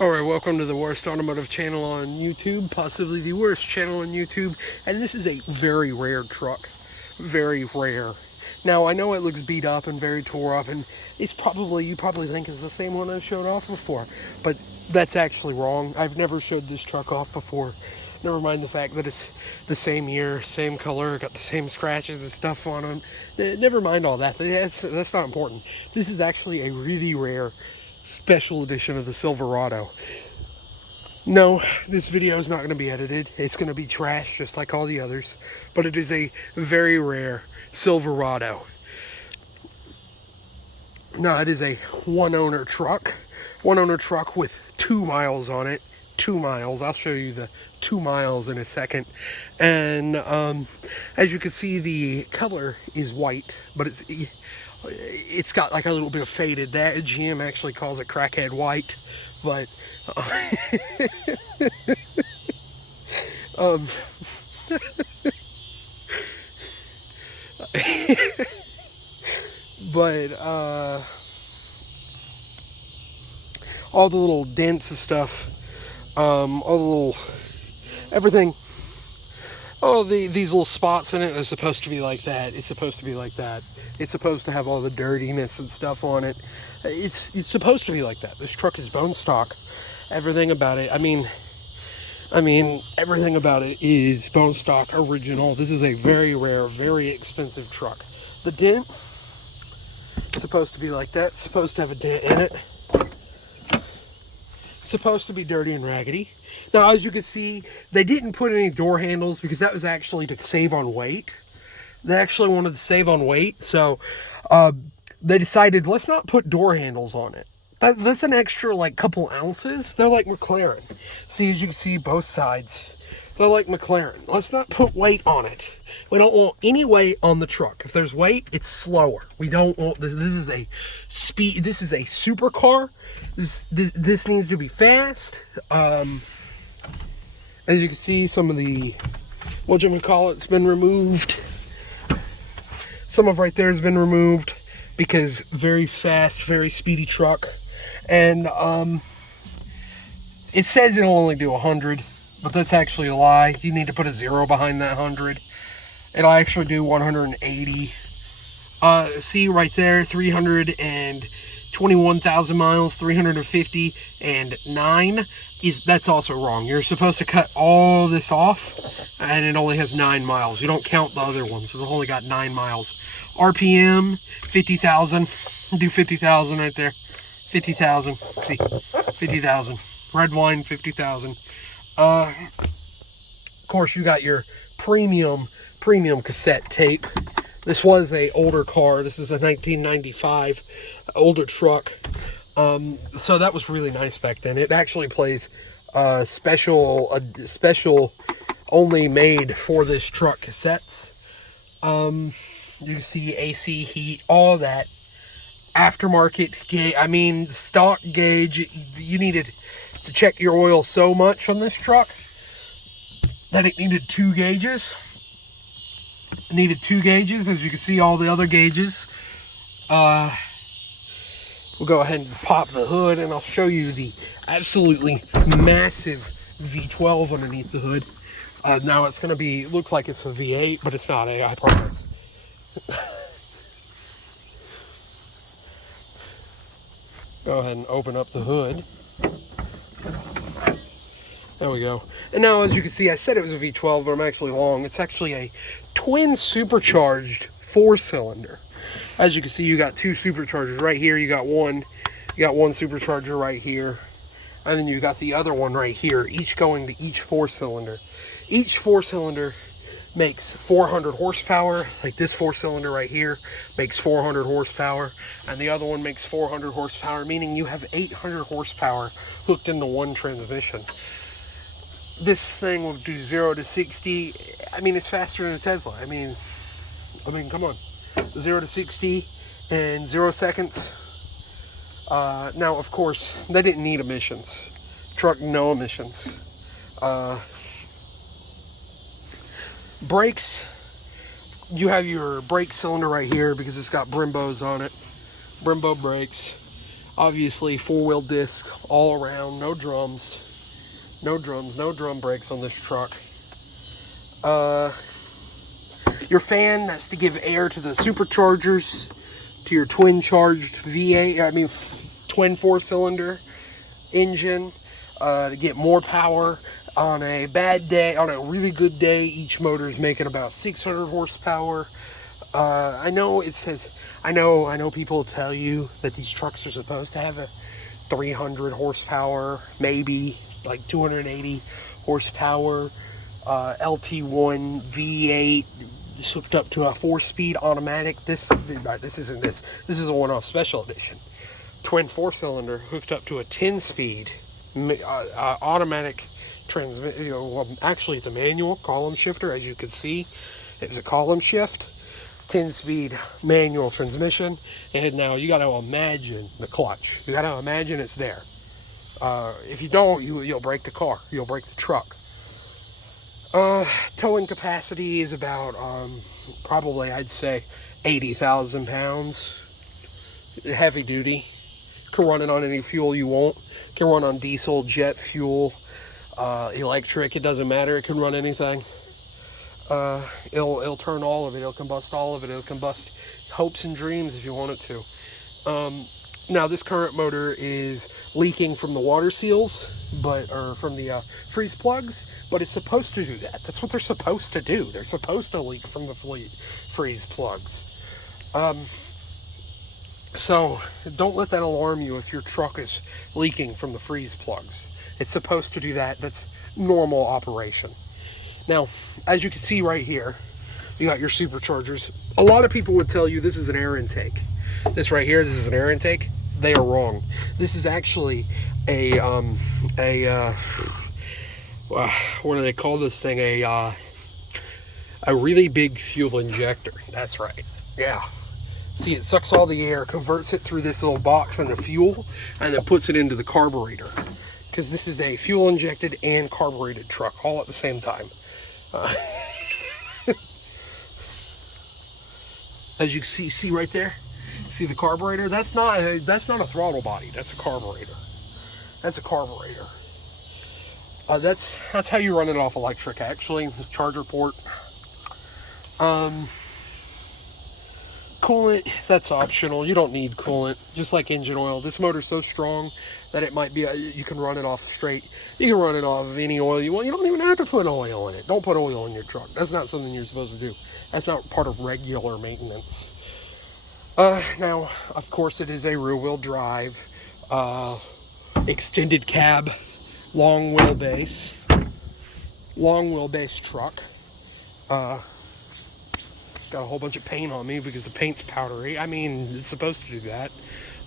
Alright, welcome to the worst automotive channel on YouTube, possibly the worst channel on YouTube, and this is a very rare truck. Very rare. Now, I know it looks beat up and very tore up, and you probably think it's the same one I showed off before, but that's actually wrong. I've never showed this truck off before. Never mind the fact that it's the same year, same color, got the same scratches and stuff on them. Never mind all that. That's not important. This is actually a really rare special edition of the Silverado. No, this video is not going to be edited. It's going to be trash just like all the others, but it is a very rare Silverado. Now, it is a one-owner truck with 2 miles on it. 2 miles. I'll show you the 2 miles in a second. And as you can see, the color is white, but it's got like a little bit of faded. That GM actually calls it crackhead white, but but all the little dents and stuff, all the little everything. Oh, these little spots in it are supposed to be like that. It's supposed to be like that. It's supposed to have all the dirtiness and stuff on it. It's supposed to be like that. This truck is bone stock. Everything about it. I mean, everything about it is bone stock, original. This is a very rare, very expensive truck. The dent, supposed to be like that. Supposed to have a dent in it. Supposed to be dirty and raggedy. Now, as you can see, they didn't put any door handles because that was actually to save on weight. They actually wanted to save on weight, so they decided, let's not put door handles on it. That's an extra, like, couple ounces. They're like McLaren. See, as you can see, both sides, they're like McLaren. Let's not put weight on it. We don't want any weight on the truck. If there's weight, it's slower. We don't want this. This is a speed. This is a supercar. This needs to be fast. As you can see, some of the, it's been removed. Some of right there has been removed because very fast, very speedy truck. And it says it'll only do 100, but that's actually a lie. You need to put a 0 behind that 100. It'll actually do 180. See right there, 321,000 miles, 350 and 9. That's also wrong. You're supposed to cut all this off, and it only has 9 miles. You don't count the other ones, so it's only got 9 miles. RPM 50,000. Do 50,000 right there. 50,000. See, 50,000. Red wine 50,000. Of course, you got your premium cassette tape. This was a older car. This is a 1995 older truck. So that was really nice back then. It actually plays special only made for this truck cassettes. You can see AC, heat, all that. Aftermarket gauge, stock gauge. You needed to check your oil so much on this truck that it needed 2 gauges. It needed 2 gauges, as you can see all the other gauges. We'll go ahead and pop the hood, and I'll show you the absolutely massive V12 underneath the hood. Now it's going to looks like it's a V8, but it's not I promise. Go ahead and open up the hood. There we go. And now, as you can see, I said it was a V12, but I'm actually wrong. It's actually a twin supercharged 4-cylinder. As you can see, you got 2 superchargers right here. You got one supercharger right here, and then you got the other one right here, each going to each 4-cylinder. Each 4-cylinder makes 400 horsepower. Like this 4-cylinder right here makes 400 horsepower, and the other one makes 400 horsepower, meaning you have 800 horsepower hooked into one transmission. This thing will do 0 to 60. It's faster than a Tesla. Come on. 0 to 60 in 0 seconds. Now, of course, they didn't need emissions. Truck, no emissions. Brakes. You have your brake cylinder right here because it's got Brembos on it. Brembo brakes. Obviously, 4-wheel disc all around, no drums, no drum brakes on this truck. Your fan, that's to give air to the superchargers, to your twin charged twin 4-cylinder engine, to get more power. On a bad day, on a really good day, each motor is making about 600 horsepower. I know people tell you that these trucks are supposed to have a 300 horsepower, maybe like 280 horsepower, LT1 V8 hooked up to a 4-speed automatic. This is a one-off special edition. Twin 4-cylinder hooked up to a 10-speed automatic transmission. Actually, it's a manual column shifter, as you can see. It's a column shift, 10-speed manual transmission, and now you got to imagine the clutch. You got to imagine it's there. If you don't, you'll break the car. You'll break the truck. Towing capacity is about probably, I'd say, 80,000 pounds. Heavy duty. Can run it on any fuel you want. Can run on diesel, jet fuel, electric. It doesn't matter. It can run anything. It'll turn all of it. It'll combust all of it. It'll combust hopes and dreams if you want it to. Now, this current motor is leaking from the water seals, or from the freeze plugs, but it's supposed to do that. That's what they're supposed to do. They're supposed to leak from the freeze plugs. So don't let that alarm you if your truck is leaking from the freeze plugs. It's supposed to do that. That's normal operation. Now, as you can see right here, you got your superchargers. A lot of people would tell you this is an air intake. This right here, this is an air intake. They are wrong. This is actually what do they call this thing? A really big fuel injector. That's right. Yeah. See, it sucks all the air, converts it through this little box from the fuel, and then puts it into the carburetor. Because this is a fuel injected and carbureted truck all at the same time. As you see right there, see the carburetor? That's not a throttle body. That's a carburetor. That's a carburetor. That's how you run it off electric. Actually, the charger port. Coolant, that's optional. You don't need coolant. Just like engine oil. This motor's so strong that it might be, you can run it off straight. You can run it off of any oil you want. You don't even have to put oil in it. Don't put oil in your truck. That's not something you're supposed to do. That's not part of regular maintenance. Now, of course, it is a rear-wheel drive, extended cab, long wheelbase truck. Got a whole bunch of paint on me because the paint's powdery. I mean, it's supposed to do that.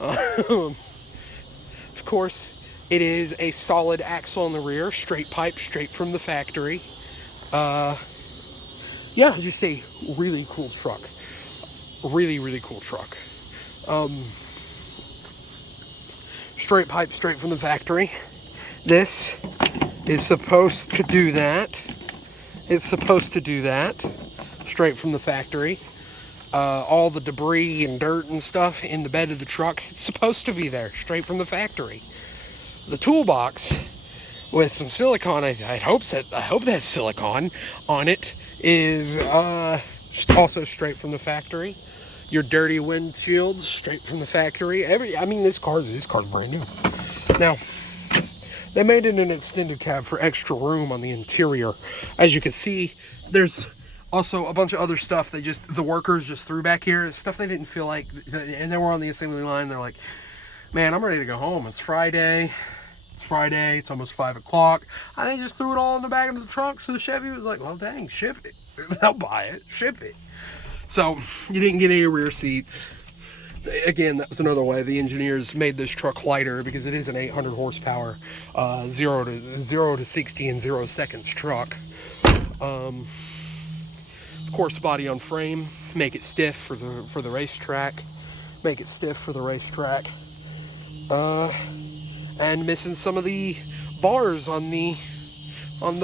Of course, it is a solid axle in the rear, straight pipe, straight from the factory. Yeah, just a really cool truck. Really, really cool truck. Straight pipe, straight from the factory. This is supposed to do that. It's supposed to do that. Straight from the factory. All the debris and dirt and stuff in the bed of the truck, it's supposed to be there, straight from the factory. The toolbox with some silicone, I hope that silicone on it is also straight from the factory. Your dirty windshields, straight from the factory. This car's brand new. Now, they made it an extended cab for extra room on the interior. As you can see, there's also a bunch of other stuff the workers just threw back here. Stuff they didn't feel like, and they were on the assembly line. They're like, man, I'm ready to go home. It's Friday. It's almost 5 o'clock. They just threw it all in the back of the trunk. So the Chevy was like, well, dang, ship it. They'll buy it. Ship it. So you didn't get any rear seats. Again, that was another way the engineers made this truck lighter because it is an 800 horsepower 0 to 60 in 0 seconds truck. Of course, body on frame, make it stiff for the racetrack. Make it stiff for the racetrack. And missing some of the bars on the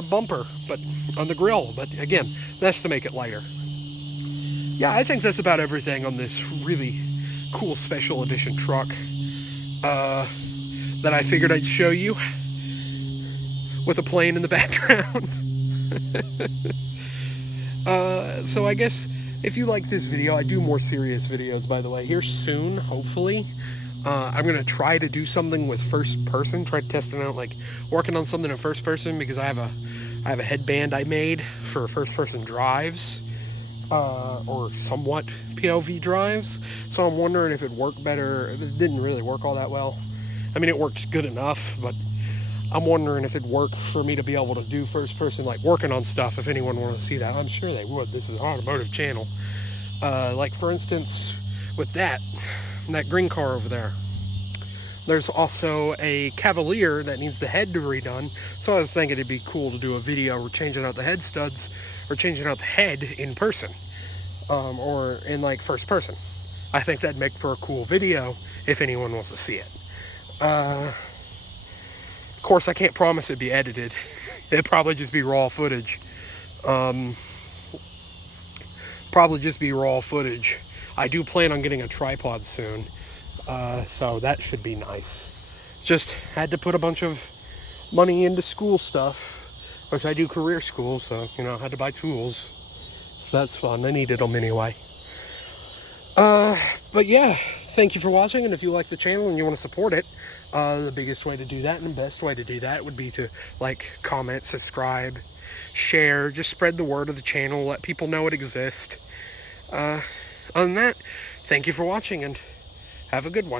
bumper, but on the grill. But again, that's to make it lighter. Yeah, I think that's about everything on this really cool special edition truck. that I figured I'd show you with a plane in the background. So I guess if you like this video, I do more serious videos, by the way, here soon, hopefully. I'm going to try to do something with first person, try testing out, like working on something in first person, because I have a headband I made for first person drives, or somewhat POV drives. So I'm wondering if it worked better. It didn't really work all that well. I mean, it worked good enough, but I'm wondering if it'd work for me to be able to do first person, like working on stuff, if anyone wanted to see that. I'm sure they would. This is an automotive channel. Like for instance, with that green car over there, there's also a Cavalier that needs the head to be redone. So I was thinking it'd be cool to do a video where changing out the head studs, or changing out the head in person, or in like first person. I think that'd make for a cool video if anyone wants to see it. Of course, I can't promise it'd be edited. It'd probably just be raw footage. Probably just be raw footage. I do plan on getting a tripod soon, so that should be nice. Just had to put a bunch of money into school stuff, which I do career school, so, you know, I had to buy tools. So that's fun. I needed them anyway. But yeah, thank you for watching, and if you like the channel and you want to support it, the biggest way to do that and the best way to do that would be to like, comment, subscribe, share, just spread the word of the channel, let people know it exists. Other than that, thank you for watching, and have a good one.